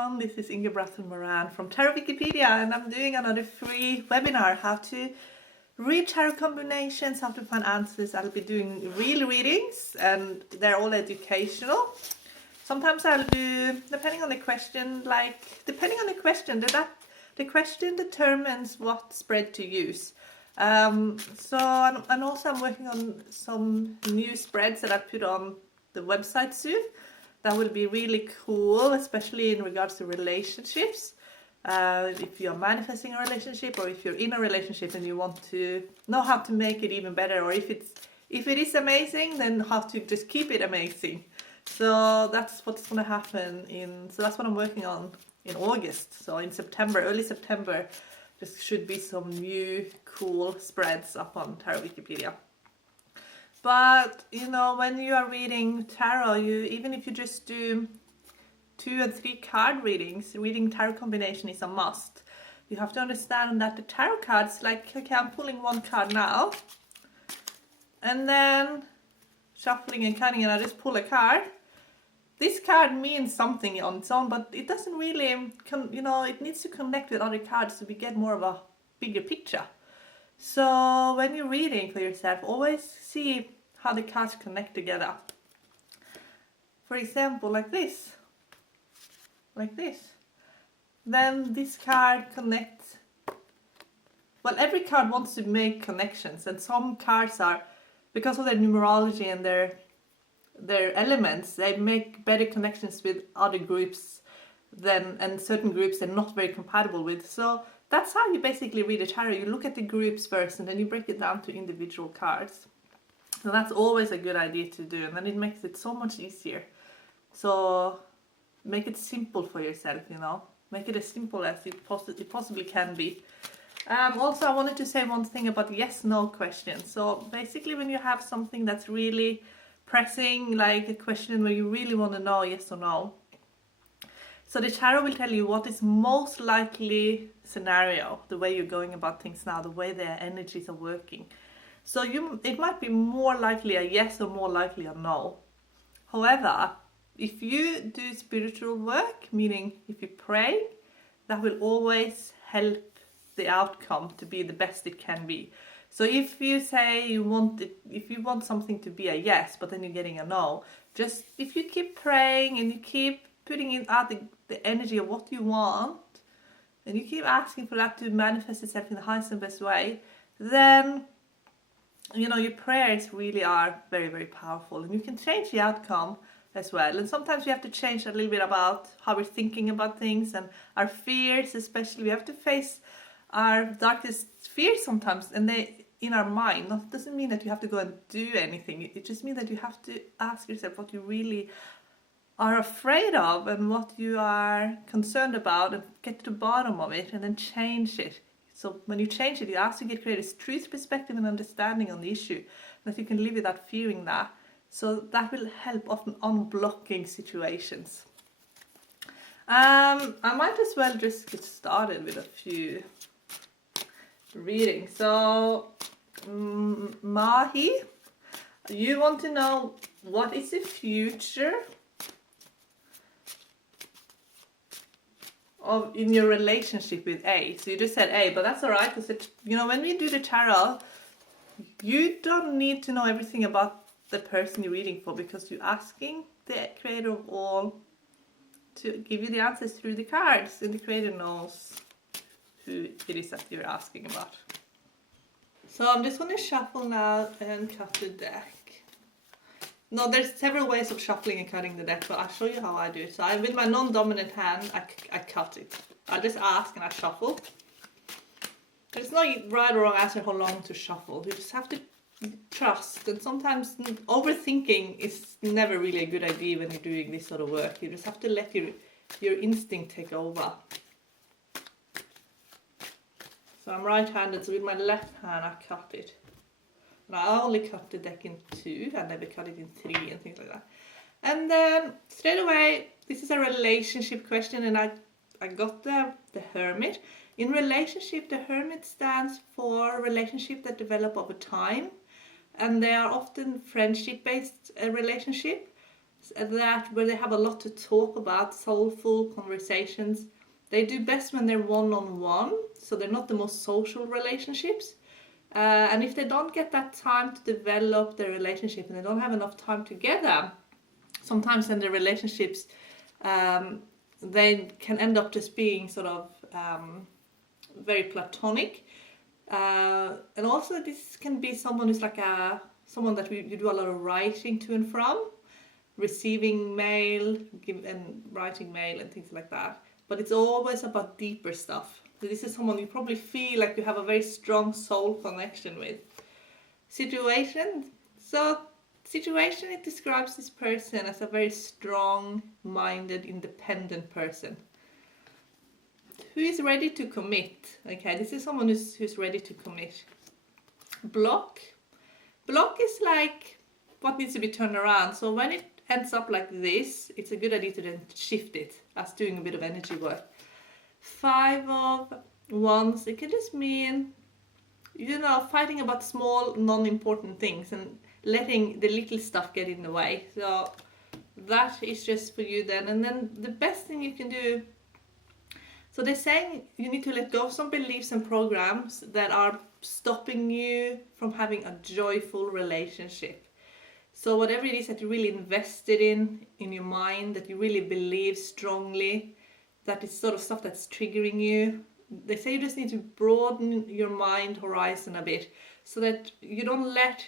everyone, this is Inger Brattholm Moran from Tarot Wikipedia, and I'm doing another free webinar, how to read tarot combinations, how to find answers. I'll be doing real readings and they're all educational. Sometimes I'll do, depending on the question, the question determines what spread to use. And also I'm working on some new spreads that I put on the website soon. That will be really cool, especially in regards to relationships. If you're manifesting a relationship, or if you're in a relationship and you want to know how to make it even better, or if it is amazing, then how to just keep it amazing. So that's what's going to happen so that's what I'm working on in August. So in September, early September, there should be some new cool spreads up on Tarot Wikipedia. But when you are reading tarot, even if you just do 2 and 3 card readings, reading tarot combination is a must. You have to understand that the tarot cards, like, okay, I'm pulling one card now, and then shuffling and cutting, and I just pull a card. This card means something on its own, but it doesn't really, it needs to connect with other cards so we get more of a bigger picture. So when you're reading for yourself, always see how the cards connect together. For example, like this. Then this card connects. Well, every card wants to make connections, and some cards are, because of their numerology and their elements, they make better connections with other groups and certain groups they're not very compatible with. So that's how you basically read a tarot. You look at the groups first and then you break it down to individual cards. So that's always a good idea to do, and then it makes it so much easier. So make it simple for yourself, Make it as simple as it possibly can be. Also, I wanted to say one thing about yes-no questions. So basically when you have something that's really pressing, like a question where you really want to know yes or no, so the tarot will tell you what is most likely scenario, the way you're going about things now, the way their energies are working. So it might be more likely a yes or more likely a no. However, if you do spiritual work, meaning if you pray, that will always help the outcome to be the best it can be. So if you say if you want something to be a yes, but then you're getting a no, just if you keep praying and you keep putting in out the energy of what you want, and you keep asking for that to manifest itself in the highest and best way, then your prayers really are very, very powerful, and you can change the outcome as well. And sometimes we have to change a little bit about how we're thinking about things and our fears, especially. We have to face our darkest fears sometimes, and they in our mind. That doesn't mean that you have to go and do anything. It just means that you have to ask yourself what you really are afraid of and what you are concerned about, and get to the bottom of it and then change it. So when you change it, you actually create a truth perspective and understanding on the issue, that you can live without fearing that. So that will help often unblocking situations. I might as well just get started with a few readings. So Mahi, you want to know what is the future in your relationship with A. So you just said A, but that's alright, because when we do the tarot, you don't need to know everything about the person you're reading for, because you're asking the creator of all to give you the answers through the cards, and the creator knows who it is that you're asking about. So I'm just going to shuffle now and cut the deck. No, there's several ways of shuffling and cutting the deck, but I'll show you how I do it. So with my non-dominant hand, I cut it. I just ask and I shuffle. There's no right or wrong answer how long to shuffle. You just have to trust, and sometimes overthinking is never really a good idea when you're doing this sort of work. You just have to let your instinct take over. So I'm right-handed, so with my left hand I cut it. And I only cut the deck in 2, I never cut it in 3 and things like that. And then straight away, this is a relationship question, and I got the Hermit. In relationship, the Hermit stands for relationship that develop over time, and they are often friendship-based relationship. that where they have a lot to talk about, soulful conversations. They do best when they're one-on-one, so they're not the most social relationships. And if they don't get that time to develop their relationship and they don't have enough time together, sometimes in their relationships, they can end up just being sort of very platonic. And also this can be someone who's like someone that you do a lot of writing to and from, receiving mail, and writing mail and things like that. But it's always about deeper stuff. So this is someone you probably feel like you have a very strong soul connection with. Situation. So situation, it describes this person as a very strong-minded, independent person who is ready to commit. Okay, this is someone who's ready to commit. Block is like what needs to be turned around. So when it ends up like this, it's a good idea to then shift it, as doing a bit of energy work. 5 of Wands, it can just mean, fighting about small, non-important things and letting the little stuff get in the way. So that is just for you then. And then the best thing you can do, so they're saying you need to let go of some beliefs and programs that are stopping you from having a joyful relationship. So whatever it is that you're really invested in your mind, that you really believe strongly, that is sort of stuff that's triggering you, they say you just need to broaden your mind horizon a bit so that you don't let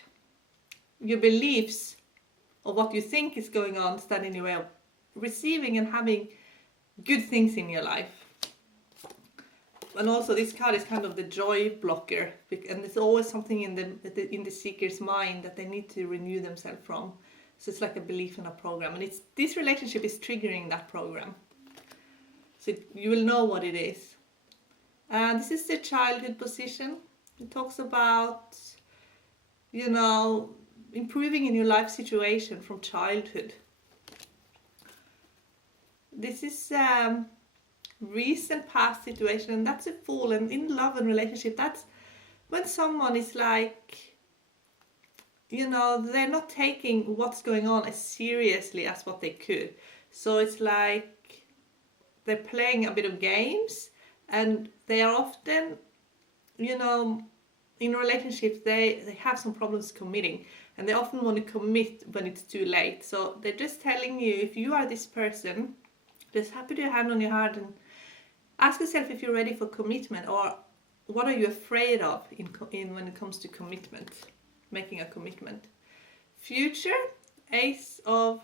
your beliefs or what you think is going on stand in your way of receiving and having good things in your life. And also this card is kind of the joy blocker, and there's always something in the seeker's mind that they need to renew themselves from. So it's like a belief in a program, and this relationship is triggering that program. So you will know what it is. And this is the childhood position. It talks about, improving in your life situation from childhood. This is recent past situation, and that's a Fool. And in love and relationship, that's when someone is like, they're not taking what's going on as seriously as what they could. So it's like they're playing a bit of games, and they are often, in relationships, they have some problems committing, and they often want to commit when it's too late. So they're just telling you, if you are this person, just put your hand on your heart and ask yourself if you're ready for commitment, or what are you afraid of in when it comes to commitment, making a commitment. Future, Ace of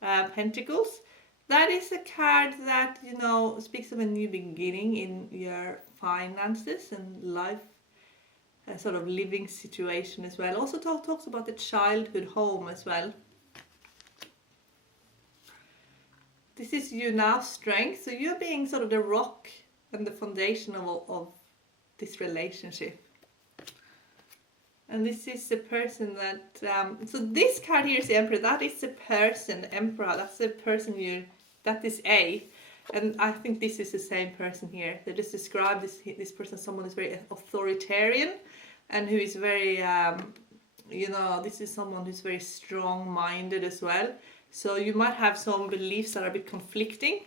Pentacles. That is a card that, speaks of a new beginning in your finances and life, a sort of living situation as well. Also talks about the childhood home as well. This is you now, Strength. So you're being sort of the rock and the foundation of this relationship. And this is the person that, so this card here is the Emperor. That is the person, the Emperor. That's the person that is A. And I think this is the same person here. They just describe this person as someone who's very authoritarian and who is very, this is someone who's very strong-minded as well. So you might have some beliefs that are a bit conflicting.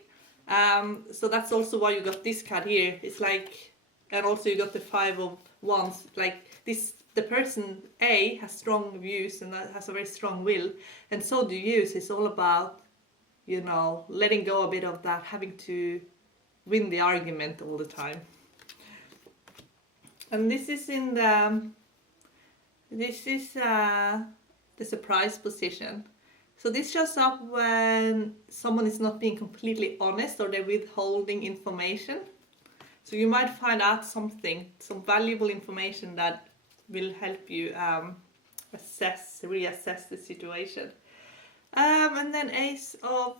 So that's also why you got this card here. It's like, and also you got the 5 of Wands. Like this, the person A has strong views and has a very strong will, and so do you. So it's all about, letting go a bit of that, having to win the argument all the time. And this is the surprise position. So this shows up when someone is not being completely honest, or they're withholding information. So you might find out some valuable information that will help you reassess the situation. And then Ace of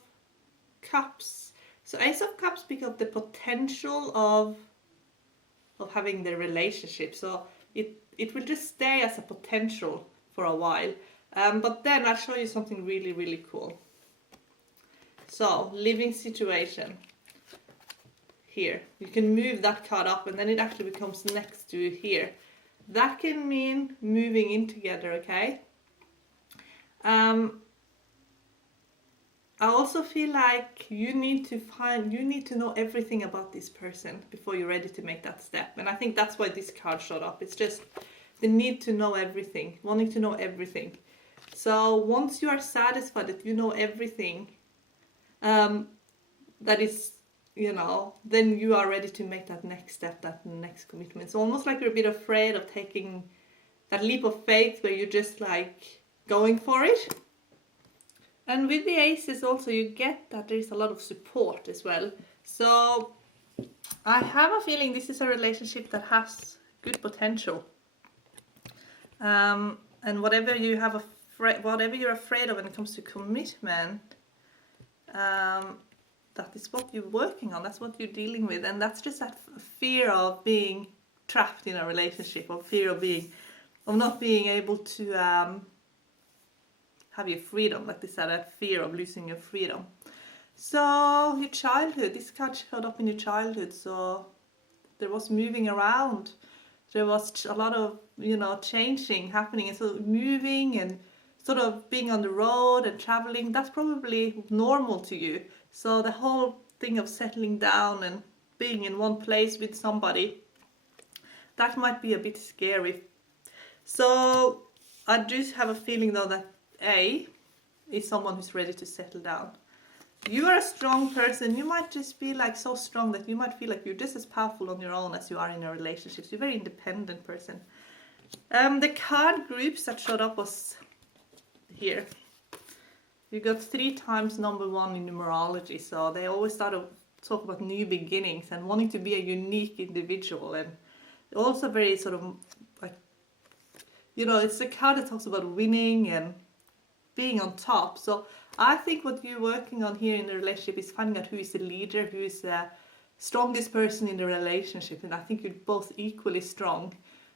Cups. So Ace of Cups speaks of the potential of having the relationship. So it will just stay as a potential for a while. But then I'll show you something really, really cool. So, living situation. Here. You can move that card up, and then it actually becomes next to here. That can mean moving in together, okay? I also feel like you need to know everything about this person before you're ready to make that step. And I think that's why this card showed up. It's just the need to know everything, wanting to know everything. So once you are satisfied that you know everything, that is, then you are ready to make that next step, that next commitment. It's almost like you're a bit afraid of taking that leap of faith where you're just like going for it. And with the aces also, you get that there is a lot of support as well. So I have a feeling this is a relationship that has good potential. And whatever you're afraid of when it comes to commitment, that is what you're working on. That's what you're dealing with, and that's just that fear of being trapped in a relationship, or fear of not being able to have your freedom, like this, that fear of losing your freedom. So your childhood, this card showed up in your childhood, so there was moving around, there was a lot of changing happening, and so moving and sort of being on the road and traveling, that's probably normal to you. So the whole thing of settling down and being in one place with somebody, that might be a bit scary. So I do have a feeling though that A is someone who's ready to settle down. You are a strong person. You might just be like so strong that you might feel like you're just as powerful on your own as you are in your relationships. You're a very independent person. The card groups that showed up was here. You got 3 times number 1 in numerology, so they always talk about new beginnings and wanting to be a unique individual, and also very sort of like, it's a card that talks about winning and being on top. So I think what you're working on here in the relationship is finding out who is the leader, who is the strongest person in the relationship, and I think you're both equally strong,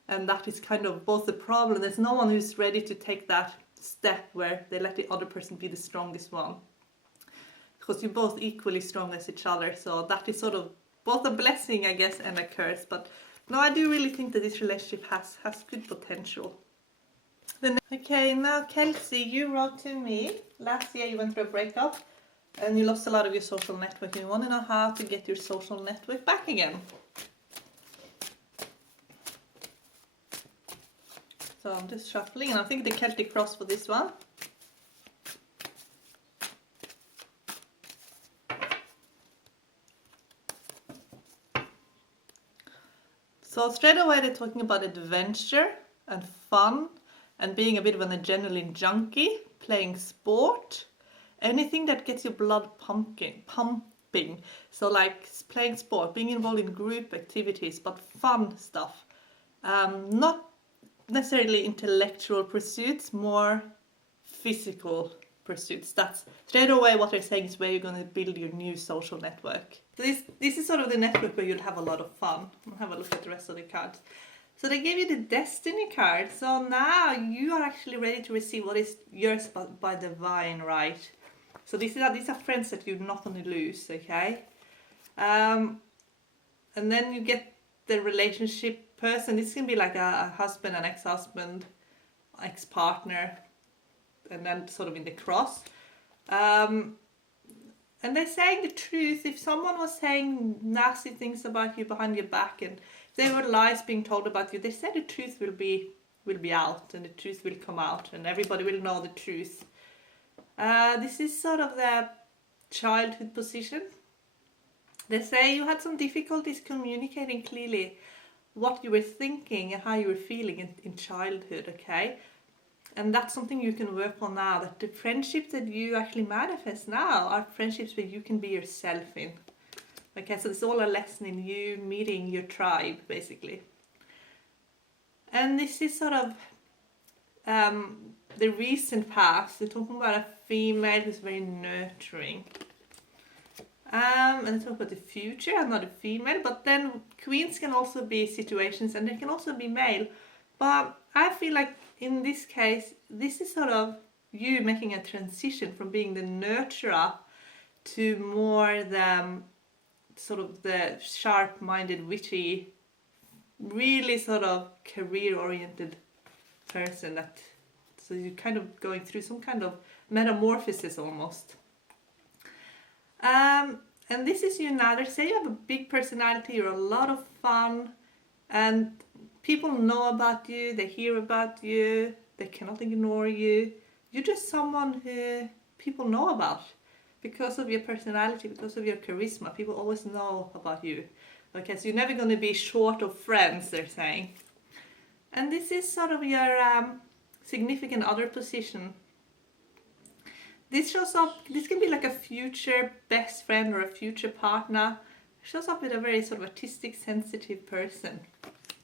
and that is kind of both the problem. There's no one who's ready to take that step where they let the other person be the strongest one, because you're both equally strong as each other. So that is sort of both a blessing, I guess, and a curse. But no, I do really think that this relationship has good potential. Okay, now Kelsey, you wrote to me last year. You went through a breakup and you lost a lot of your social network, and you want to know how to get your social network back again. So I'm just shuffling, and I think the Celtic cross for this one. So straight away they're talking about adventure and fun and being a bit of an adrenaline junkie, playing sport, anything that gets your blood pumping. So like playing sport, being involved in group activities, but fun stuff. Not necessarily intellectual pursuits, more physical pursuits. That's straight away what they're saying is where you're going to build your new social network. So this is sort of the network where you'd have a lot of fun. I'll have a look at the rest of the cards. So they gave you the Destiny card. So now you are actually ready to receive what is yours by divine right. So these are friends that you're not going to lose, okay? And then you get the relationship person. This can be like a husband, an ex-husband, ex-partner, and then sort of in the cross. And they're saying the truth. If someone was saying nasty things about you behind your back, and there were lies being told about you, they said the truth will be out, and the truth will come out, and everybody will know the truth. This is sort of the childhood position. They say you had some difficulties communicating clearly what you were thinking and how you were feeling in childhood, okay? And that's something you can work on now, that the friendships that you actually manifest now are friendships where you can be yourself in. Okay, so it's all a lesson in you meeting your tribe, basically. And this is sort of the recent past. They're talking about a female who's very nurturing. And they talk about the future, another female, but then queens can also be situations, and they can also be male. But I feel like in this case, this is sort of you making a transition from being the nurturer to more the sort of the sharp-minded, witty, really sort of career-oriented person. So you're kind of going through some kind of metamorphosis almost. And this is you now. They say you have a big personality, you're a lot of fun, and people know about you, they hear about you, they cannot ignore you. You're just someone who people know about because of your personality, because of your charisma. People always know about you. Okay, so you're never going to be short of friends, they're saying. And this is sort of your significant other position. This shows up, this can be like a future best friend or a future partner. It shows up with a very sort of artistic, sensitive person.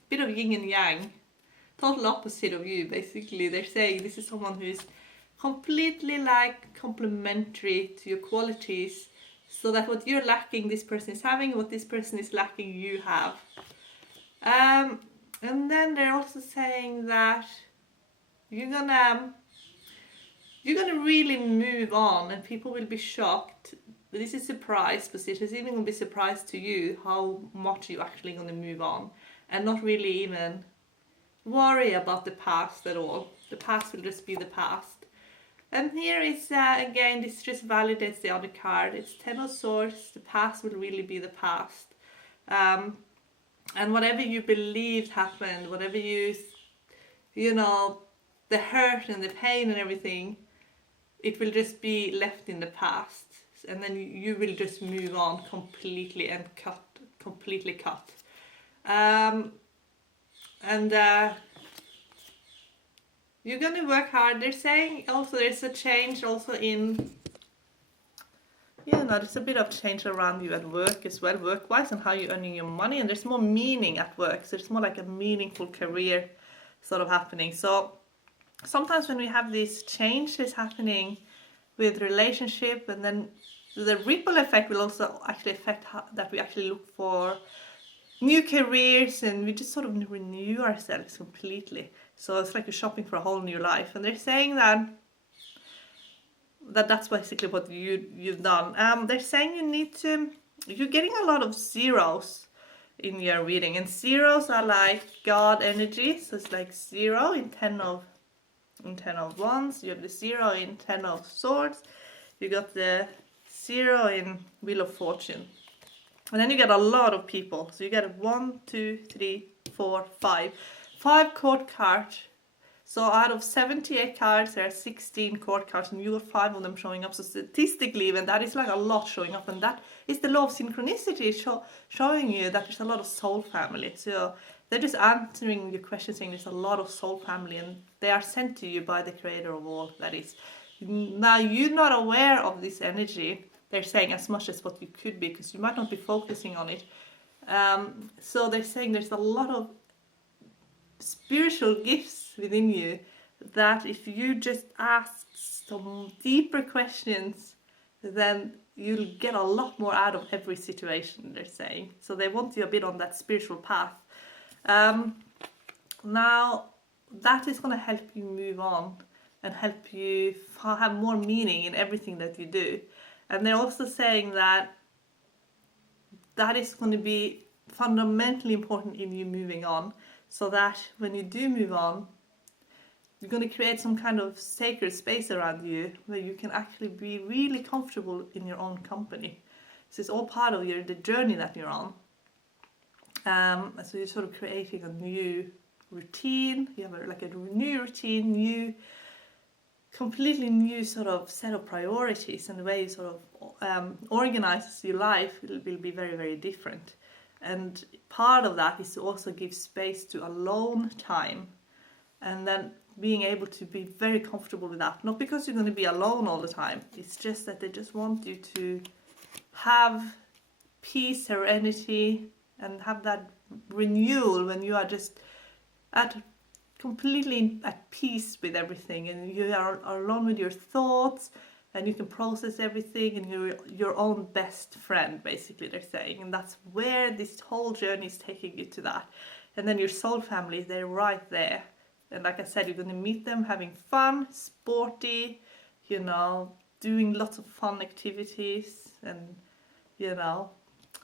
Bit of yin and yang. Total opposite of you, basically. They're saying this is someone who is completely like complementary to your qualities, so that what you're lacking, this person is having, what this person is lacking, you have. And then they're also saying that you're gonna really move on, and people will be shocked. This is surprise position. It's even gonna be surprise to you how much you're actually gonna move on, and not really even worry about the past at all. The past will just be the past. And here is again, this just validates the other card. It's Ten of Swords. The past will really be the past. And whatever you believed happened, whatever you know, the hurt and the pain and everything, it will just be left in the past. And then you will just move on completely and completely cut. You're going to work hard. They're saying also there's a change also in, there's a bit of change around you at work as well, work-wise, and how you're earning your money. And there's more meaning at work. So it's more like a meaningful career sort of happening. So sometimes when we have these changes happening with relationship, and then the ripple effect will also actually affect that we actually look for new careers, and we just sort of renew ourselves completely. So it's like you're shopping for a whole new life. And they're saying that's basically what you've done. They're saying you're getting a lot of zeros in your reading, and zeros are like God energy. So it's like 0 in 10 of Wands. You have the 0 in 10 of Swords. You got the 0 in Wheel of Fortune. And then you get a lot of people. So you get 1, 2, 3, 4, 5. 5 court cards. So out of 78 cards, there are 16 court cards, and you got 5 of them showing up. So statistically, even that is like a lot showing up, and that is the law of synchronicity showing you that there's a lot of soul family. So they're just answering your question, saying there's a lot of soul family, and they are sent to you by the creator of all. That is. Now you're not aware of this energy. They're saying as much as what you could be, because you might not be focusing on it. So they're saying there's a lot of spiritual gifts within you, that if you just ask some deeper questions, then you'll get a lot more out of every situation, they're saying. So they want you a bit on that spiritual path. Now that is going to help you move on and help you have more meaning in everything that you do. And they're also saying that is going to be fundamentally important in you moving on, so that when you do move on, you're going to create some kind of sacred space around you where you can actually be really comfortable in your own company. So it's all part of the journey that you're on. So you're sort of creating a new routine. You have a new routine, completely new sort of set of priorities, and the way you sort of organize your life will be very, very different. And part of that is to also give space to alone time, and then being able to be very comfortable with that. Not because you're going to be alone all the time, it's just that they just want you to have peace, serenity, and have that renewal when you are just completely at peace with everything, and you are alone with your thoughts, and you can process everything, and you're your own best friend, basically, they're saying. And that's where this whole journey is taking you, to that. And then your soul family, they're right there. And like I said, you're going to meet them having fun, sporty, doing lots of fun activities, and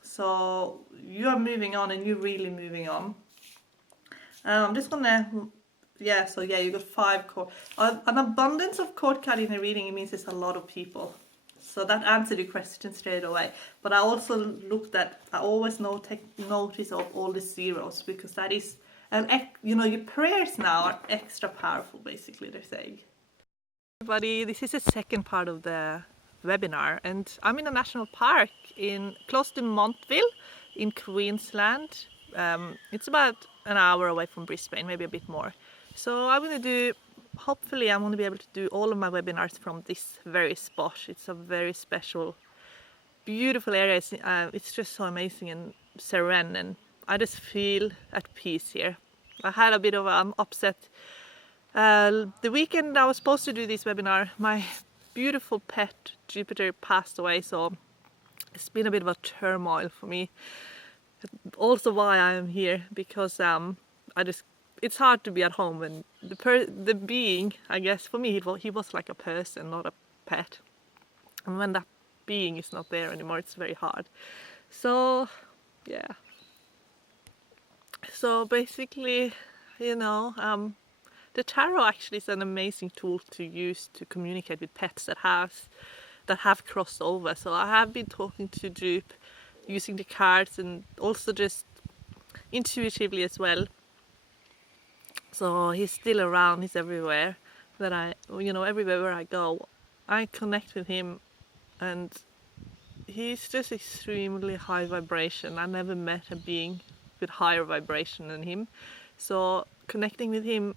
so you are moving on, and you're really moving on. I'm just gonna, you got 5 court. An abundance of court card in a reading, it means there's a lot of people. So that answered your question straight away. But I also looked at, I always take notice of all the zeros, because that is, your prayers now are extra powerful, basically, they're saying. Everybody, this is the second part of the webinar, and I'm in a national park close to Montville in Queensland. It's about an hour away from Brisbane, maybe a bit more. So hopefully I'm going to be able to do all of my webinars from this very spot. It's a very special, beautiful area. It's just so amazing and serene, and I just feel at peace here. I had a bit of an upset the weekend I was supposed to do this webinar. My beautiful pet Jupiter passed away, so it's been a bit of a turmoil for me. Also why I am here, because it's hard to be at home when the being, I guess for me he was like a person, not a pet, and when that being is not there anymore, it's very hard. So yeah, so basically, the tarot actually is an amazing tool to use to communicate with pets that have crossed over. So I have been talking to Jupe using the cards, and also just intuitively as well. So he's still around, he's everywhere. Everywhere where I go, I connect with him, and he's just extremely high vibration. I never met a being with higher vibration than him. So connecting with him,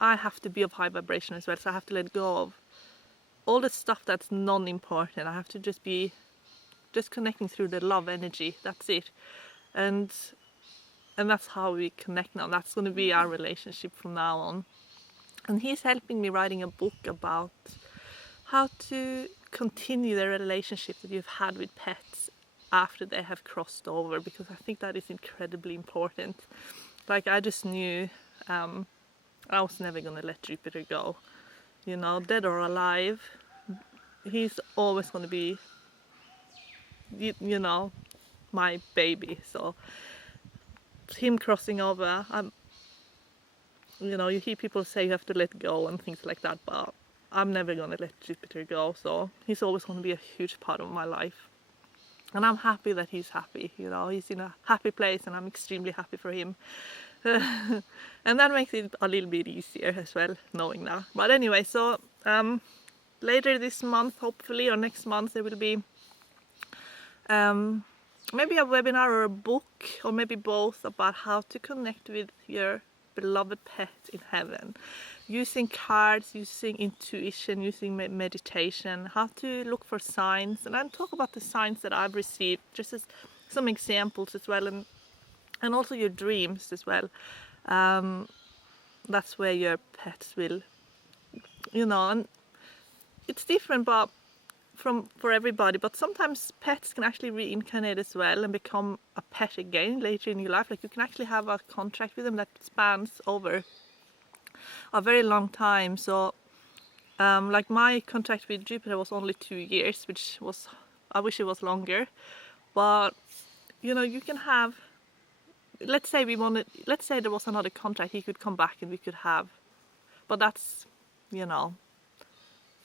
I have to be of high vibration as well. So I have to let go of all the stuff that's non-important. I have to just be connecting through the love energy. That's it. And that's how we connect now. That's going to be our relationship from now on. And he's helping me writing a book about how to continue the relationship that you've had with pets after they have crossed over, because I think that is incredibly important. Like, I just knew I was never going to let Jupiter go. Dead or alive, he's always going to be, my baby. So him crossing over, you hear people say you have to let go and things like that, but I'm never going to let Jupiter go. So he's always going to be a huge part of my life. And I'm happy that he's happy. He's in a happy place, and I'm extremely happy for him. And that makes it a little bit easier as well, knowing that. But anyway, so later this month, hopefully, or next month, there will be maybe a webinar or a book, or maybe both, about how to connect with your beloved pet in heaven, using cards, using intuition, using meditation, how to look for signs. And I'll talk about the signs that I've received, just as some examples as well, and also your dreams as well. That's where your pets will, and it's different but for everybody, but sometimes pets can actually reincarnate as well and become a pet again later in your life. Like, you can actually have a contract with them that spans over a very long time. So like, my contract with Jupiter was only 2 years, which was, I wish it was longer. But you can have, let's say there was another contract, he could come back and we could have, but that's,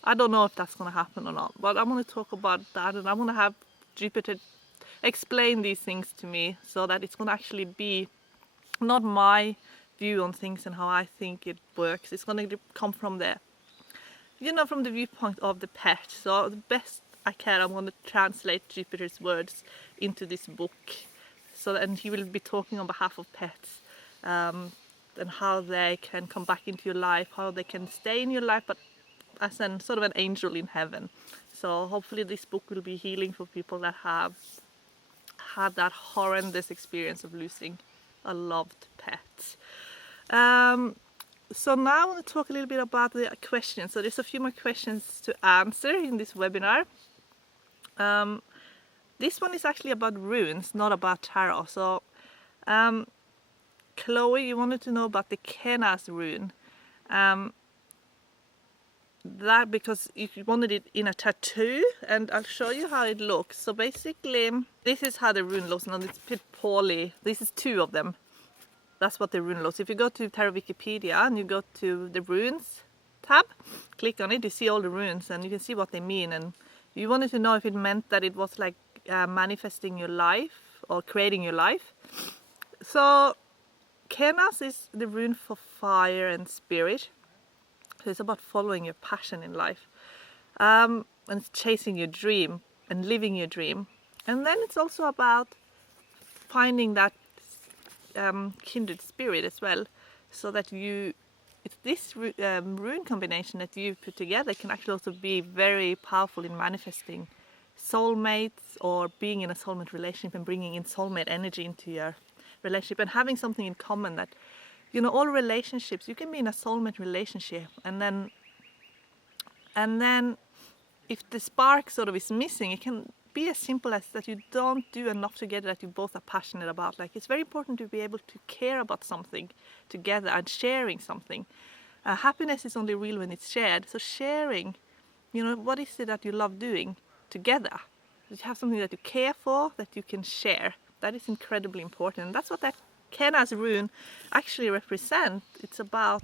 I don't know if that's going to happen or not. But I'm going to talk about that, and I'm going to have Jupiter explain these things to me, so that it's going to actually be not my view on things and how I think it works. It's going to come from the viewpoint of the pet. So the best I can, I'm going to translate Jupiter's words into this book. And he will be talking on behalf of pets, and how they can come back into your life, how they can stay in your life, but as sort of an angel in heaven. So hopefully this book will be healing for people that have had that horrendous experience of losing a loved pet. So now I want to talk a little bit about the questions. So there's a few more questions to answer in this webinar. This one is actually about runes, not about tarot. So Chloe, you wanted to know about the Kenas rune. That because you wanted it in a tattoo, and I'll show you how it looks. So basically, this is how the rune looks. Now it's a bit poorly. This is 2 of them. That's what the rune looks. If you go to Tarot Wikipedia and you go to the runes tab, click on it, you see all the runes and you can see what they mean, and You wanted to know if it meant that it was like manifesting your life or creating your life. So Kenas is the rune for fire and spirit. So it's about following your passion in life, and chasing your dream and living your dream. And then it's also about finding that kindred spirit as well, so that it's this rune combination that you put together can actually also be very powerful in manifesting soulmates or being in a soulmate relationship and bringing in soulmate energy into your relationship and having something in common. That, you know, all relationships, you can be in a soulmate relationship and then if the spark sort of is missing, it can be as simple as that you don't do enough together that you both are passionate about. Like, it's very important to be able to care about something together and sharing something. Happiness is only real when it's shared. So sharing, you know, what is it that you love doing together? You have something that you care for, that you can share. That is incredibly important. That's what that Kenas rune actually represents. It's about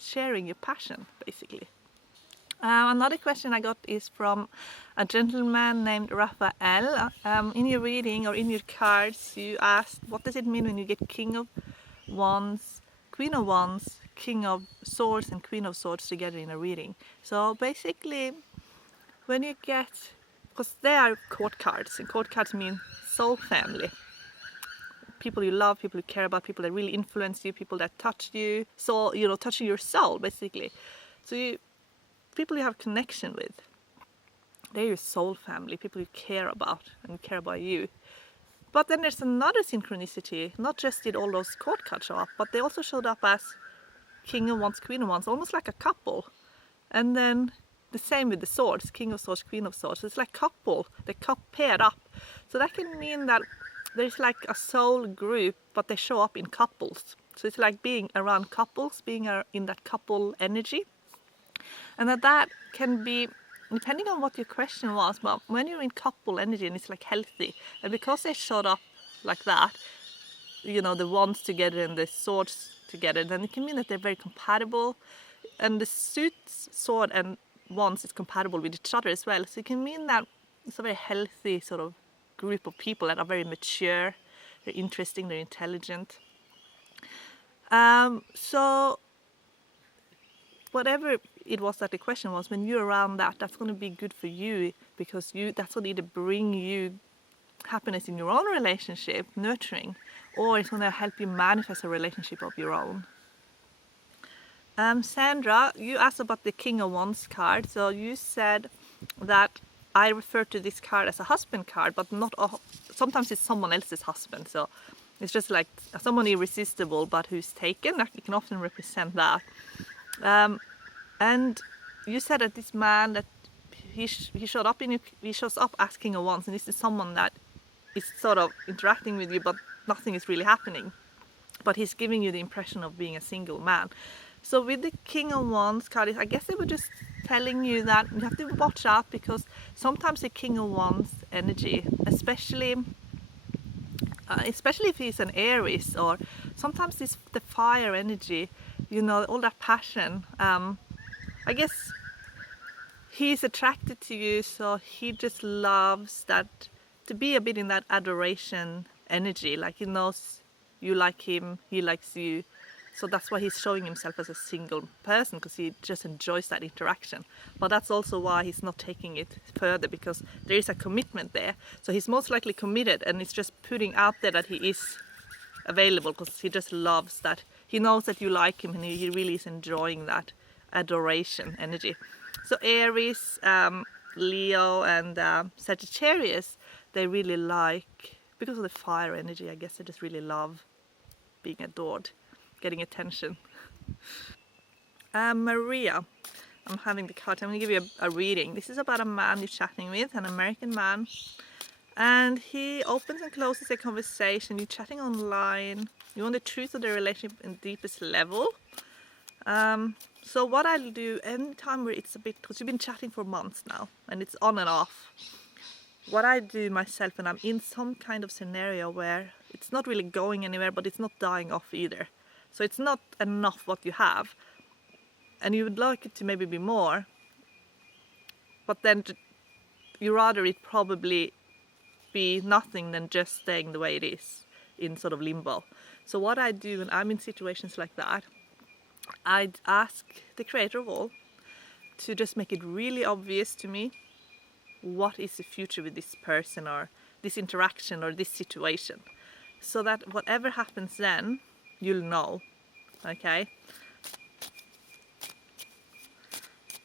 sharing your passion, basically. Another question I got is from a gentleman named Raphael. In your reading or in your cards, you asked, what does it mean when you get King of Wands, Queen of Wands, King of Swords and Queen of Swords together in a reading? So basically, when you get, because they are court cards, and court cards mean soul family. People you love, people you care about, people that really influence you, people that touch you, so, you know, touching your soul, basically. So people you have connection with, they're your soul family, people you care about and care about you. But then there's another synchronicity. Not just did all those court cards show up, but they also showed up as King of Wands, Queen of Wands, almost like a couple. And then the same with the swords, King of Swords, Queen of Swords. It's like couple, they paired up. So that can mean that there's like a soul group, but they show up in couples. So it's like being around couples, being in that couple energy. And that can be, depending on what your question was, but when you're in couple energy and it's like healthy, and because they showed up like that, you know, the wands together and the swords together, then it can mean that they're very compatible. And the suits, sword and wands is compatible with each other as well. So it can mean that it's a very healthy sort of group of people that are very mature, they're interesting, they're intelligent. So whatever it was that the question was, when you're around that, that's going to be good for you, because that's going to either bring you happiness in your own relationship, nurturing, or it's going to help you manifest a relationship of your own. Sandra, you asked about the King of Wands card. So you said that I refer to this card as a husband card, but sometimes it's someone else's husband. So it's just like someone irresistible, but who's taken. It can often represent that. And you said that this man, that he shows up as King of Wands, and this is someone that is sort of interacting with you, but nothing is really happening. But he's giving you the impression of being a single man. So with the King of Wands card, I guess they were just telling you that you have to watch out, because sometimes the King of Wands energy, especially if he's an Aries, or sometimes the fire energy, you know, all that passion. I guess he's attracted to you, so he just loves that, to be a bit in that adoration energy, like he knows you like him, he likes you. So that's why he's showing himself as a single person, because he just enjoys that interaction. But that's also why he's not taking it further, because there is a commitment there. So he's most likely committed, and it's just putting out there that he is available, because he just loves that. He knows that you like him, and he really is enjoying that adoration energy. So Aries, Leo and Sagittarius, they really like, because of the fire energy, I guess they just really love being adored, getting attention. Maria, I'm having the card. I'm going to give you a reading. This is about a man you're chatting with, an American man. And he opens and closes a conversation. You're chatting online. You want the truth of the relationship in deepest level. So what I'll do, anytime where it's a bit, because you've been chatting for months now, and it's on and off. What I do myself, when I'm in some kind of scenario where it's not really going anywhere, but it's not dying off either. So it's not enough what you have, and you would like it to maybe be more, but then you rather it probably be nothing than just staying the way it is in sort of limbo. So what I do when I'm in situations like that, I'd ask the creator of all to just make it really obvious to me what is the future with this person or this interaction or this situation, so that whatever happens then, you'll know, okay?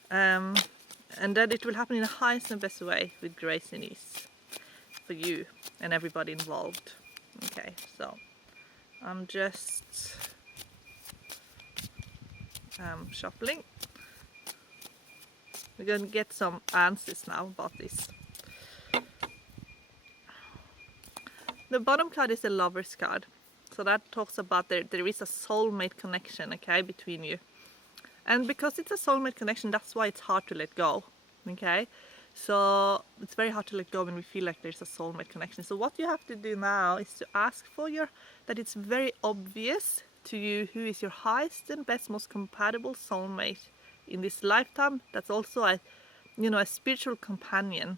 And that it will happen in the highest and best way with grace and ease for you and everybody involved. Okay, so I'm just shuffling. We're going to get some answers now about this. The bottom card is the Lover's card. So that talks about there is a soulmate connection, okay, between you. And because it's a soulmate connection, that's why it's hard to let go, okay? So it's very hard to let go when we feel like there's a soulmate connection. So what you have to do now is to ask for that it's very obvious to you who is your highest and best, most compatible soulmate in this lifetime. That's also a spiritual companion,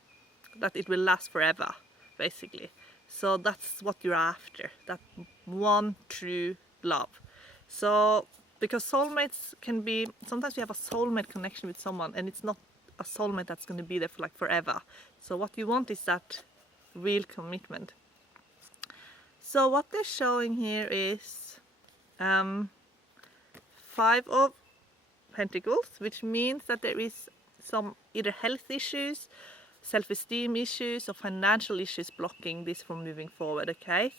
that it will last forever, basically. So that's what you're after, that one true love. So because soulmates can be, sometimes we have a soulmate connection with someone and it's not a soulmate that's going to be there for like forever. So what you want is that real commitment. So what they're showing here is 5 of Pentacles, which means that there is some either health issues, self-esteem issues, or financial issues blocking this from moving forward, okay?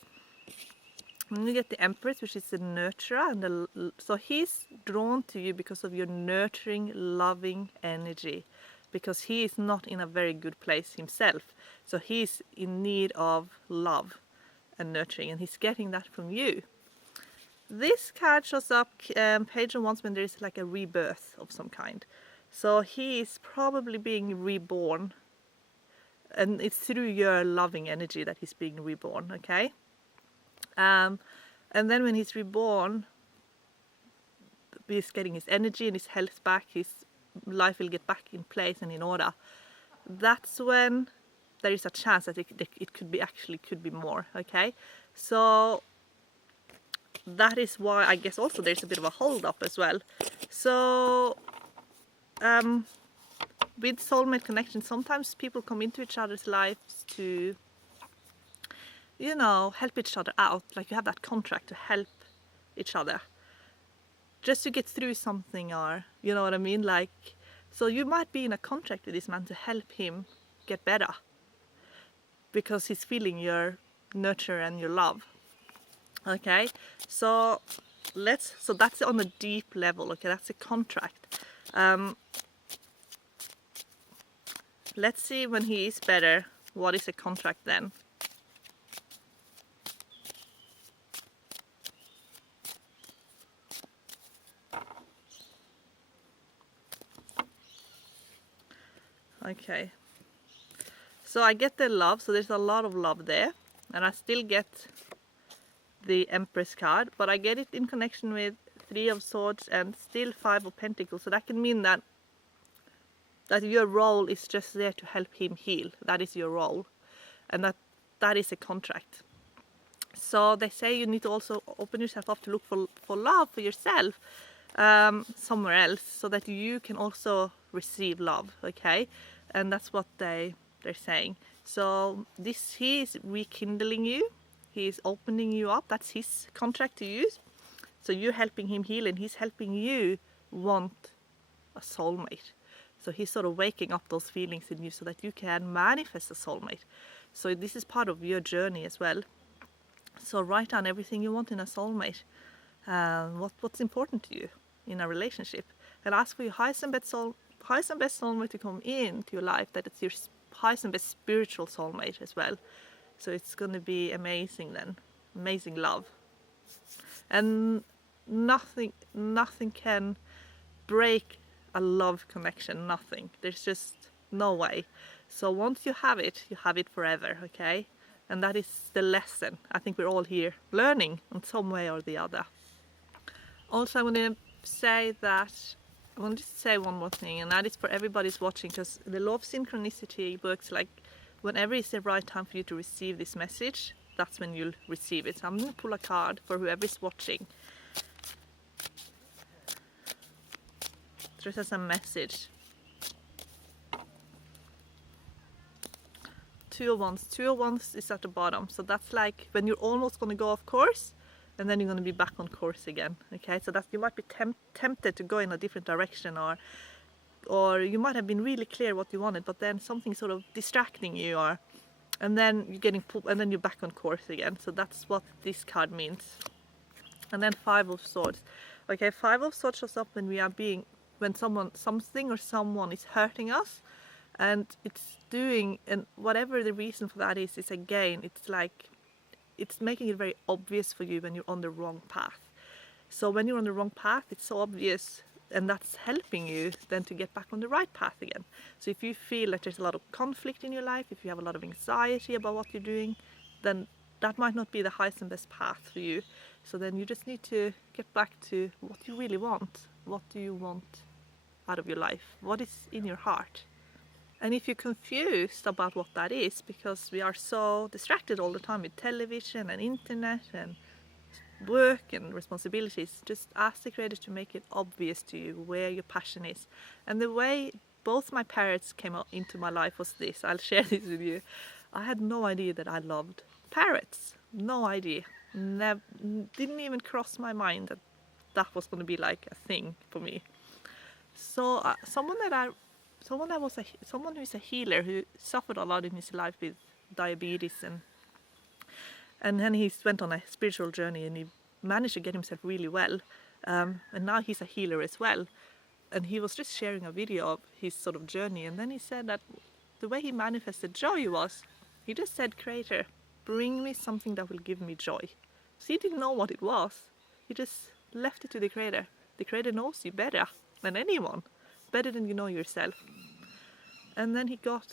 And you get the Empress, which is the nurturer, and so he's drawn to you because of your nurturing, loving energy, because he is not in a very good place himself. So he's in need of love and nurturing, and he's getting that from you. This card shows up, Page of Wands, when there is like a rebirth of some kind. So he is probably being reborn, and it's through your loving energy that he's being reborn, okay? And then when he's reborn, he's getting his energy and his health back, his life will get back in place and in order. That's when there is a chance that it could be more, okay? So that is why I guess also there's a bit of a hold up as well. So with soulmate connection, sometimes people come into each other's lives to help each other out. Like you have that contract to help each other just to get through something, or you know what I mean, like, so you might be in a contract with this man to help him get better because he's feeling your nurture and your love, okay? So that's on a deep level, okay? That's a contract. Let's see when he is better, what is a contract then? Okay, so I get the love, so there's a lot of love there, and I still get the Empress card, but I get it in connection with 3 of Swords and still 5 of Pentacles. So that can mean that your role is just there to help him heal. That is your role, and that is a contract. So they say you need to also open yourself up to look for love for yourself somewhere else, so that you can also receive love, okay? And that's what they're saying. So he is rekindling you, he is opening you up. That's his contract to use. So you're helping him heal, and he's helping you want a soulmate. So he's sort of waking up those feelings in you so that you can manifest a soulmate. So this is part of your journey as well. So write down everything you want in a soulmate, what's important to you in a relationship, and ask for your highest and best soulmate to come into your life, that it's your highest and best spiritual soulmate as well. So it's going to be amazing then, amazing love. And nothing can break a love connection, nothing. There's just no way. So once you have it forever, okay? And that is the lesson I think we're all here learning in some way or the other. Also, I'm going to say that I want to just say one more thing, and that is for everybody's watching, because the law of synchronicity works like whenever is the right time for you to receive this message, that's when you'll receive it. So I'm going to pull a card for whoever is watching. Just as a message. Two of Wands is at the bottom, so that's like when you're almost going to go off course, and then you're going to be back on course again. Okay, so that you might be tempted to go in a different direction, or you might have been really clear what you wanted, but then something sort of distracting you, and then you're getting pulled, and then you're back on course again. So that's what this card means. And then Five of Swords. Okay, Five of Swords shows up when something or someone is hurting us, and it's doing, and whatever the reason for that is again, it's like it's making it very obvious for you when you're on the wrong path. So when you're on the wrong path, it's so obvious, and that's helping you then to get back on the right path again. So if you feel that there's a lot of conflict in your life, if you have a lot of anxiety about what you're doing, then that might not be the highest and best path for you. So then you just need to get back to what you really want. What do you want out of your life? What is in your heart? And if you're confused about what that is, because we are so distracted all the time with television and internet and work and responsibilities, just ask the Creator to make it obvious to you where your passion is. And the way both my parrots came into my life was this. I'll share this with you. I had no idea that I loved parrots. No idea. Didn't even cross my mind that that was going to be like a thing for me. So someone who is a healer, who suffered a lot in his life with diabetes, and then he went on a spiritual journey, and he managed to get himself really well, and now he's a healer as well. And he was just sharing a video of his sort of journey, and then he said that the way he manifested joy was, he just said, Creator, bring me something that will give me joy. So he didn't know what it was. He just left it to the Creator. The Creator knows you better than anyone, better than you know yourself. And then he got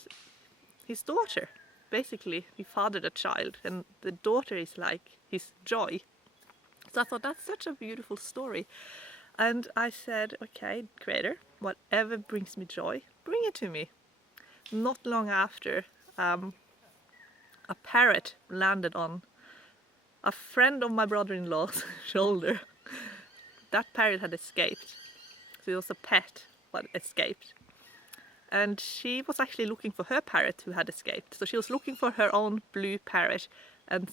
his daughter. Basically, he fathered a child, and the daughter is like his joy. So I thought, that's such a beautiful story. And I said, okay, Creator, whatever brings me joy, bring it to me. Not long after, a parrot landed on a friend of my brother-in-law's shoulder. That parrot had escaped. So it was a pet that escaped. And she was actually looking for her parrot who had escaped. So she was looking for her own blue parrot, and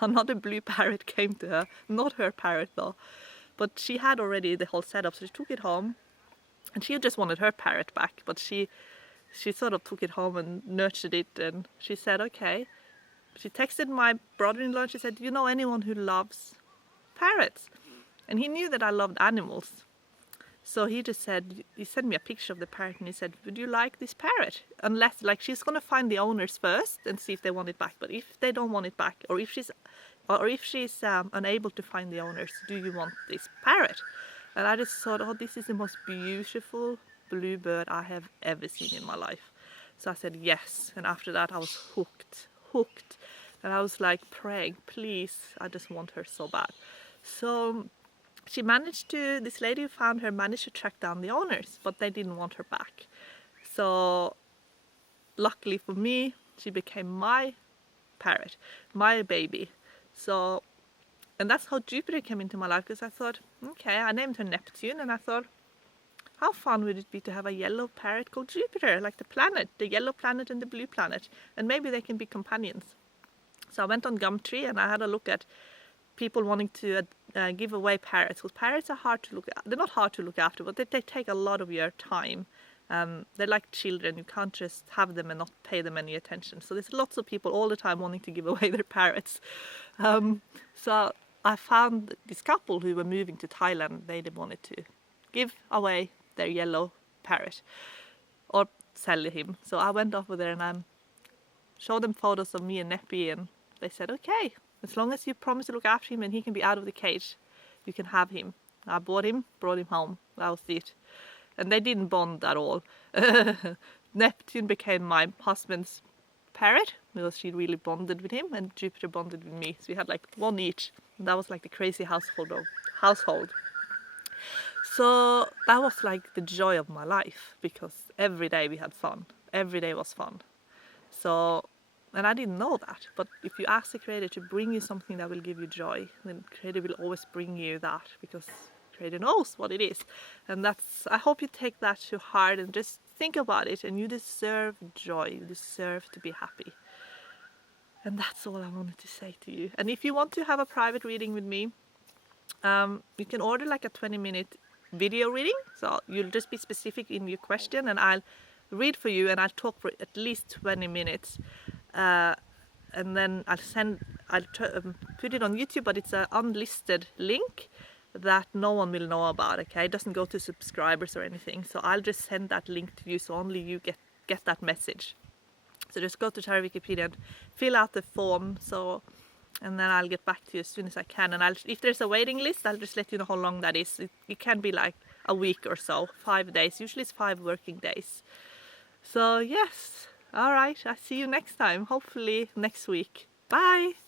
another blue parrot came to her. Not her parrot though. But she had already the whole setup, so she took it home. And she just wanted her parrot back, but she sort of took it home and nurtured it, and she said, okay. She texted my brother-in-law and she said, do you know anyone who loves parrots? And he knew that I loved animals. So he just said, he sent me a picture of the parrot, and he said, would you like this parrot? Unless, like, she's going to find the owners first and see if they want it back. But if they don't want it back, or if she's unable to find the owners, do you want this parrot? And I just thought, oh, this is the most beautiful blue bird I have ever seen in my life. So I said yes, and after that I was hooked. And I was like praying, please, I just want her so bad. So she this lady who found her managed to track down the owners, but they didn't want her back. So luckily for me, she became my parrot, my baby. So, and that's how Jupiter came into my life, because I thought, okay, I named her Neptune, and I thought, how fun would it be to have a yellow parrot called Jupiter, like the planet, the yellow planet and the blue planet, and maybe they can be companions. So I went on Gumtree and I had a look at people wanting to give away parrots, because parrots are hard to look at. They're not hard to look after, but they take a lot of your time. They're like children, you can't just have them and not pay them any attention. So there's lots of people all the time wanting to give away their parrots. So I found this couple who were moving to Thailand. They wanted to give away their yellow parrot or sell him. So I went over there and I showed them photos of me and Neppy, and they said, okay, as long as you promise to look after him and he can be out of the cage, you can have him. I bought him, brought him home. That was it. And they didn't bond at all. Neptune became my husband's parrot because she really bonded with him, and Jupiter bonded with me. So we had like one each. And that was like the crazy household. So that was like the joy of my life, because every day we had fun. Every day was fun. So, and I didn't know that, but if you ask the creator to bring you something that will give you joy, then creator will always bring you that, because creator knows what it is. And that's, I hope you take that to heart and just think about it, and you deserve joy, you deserve to be happy. And that's all I wanted to say to you. And if you want to have a private reading with me, you can order like a 20-minute video reading. So you'll just be specific in your question, and I'll read for you, and I'll talk for at least 20 minutes. And then I'll put it on YouTube, but it's an unlisted link that no one will know about, okay? It doesn't go to subscribers or anything. So I'll just send that link to you, so only you get that message. So just go to Tarot Wikipedia and fill out the form, and then I'll get back to you as soon as I can. And if there's a waiting list, I'll just let you know how long that is. It can be like a week or so, 5 days. Usually it's 5 working days. So yes, all right, I'll see you next time, hopefully next week. Bye!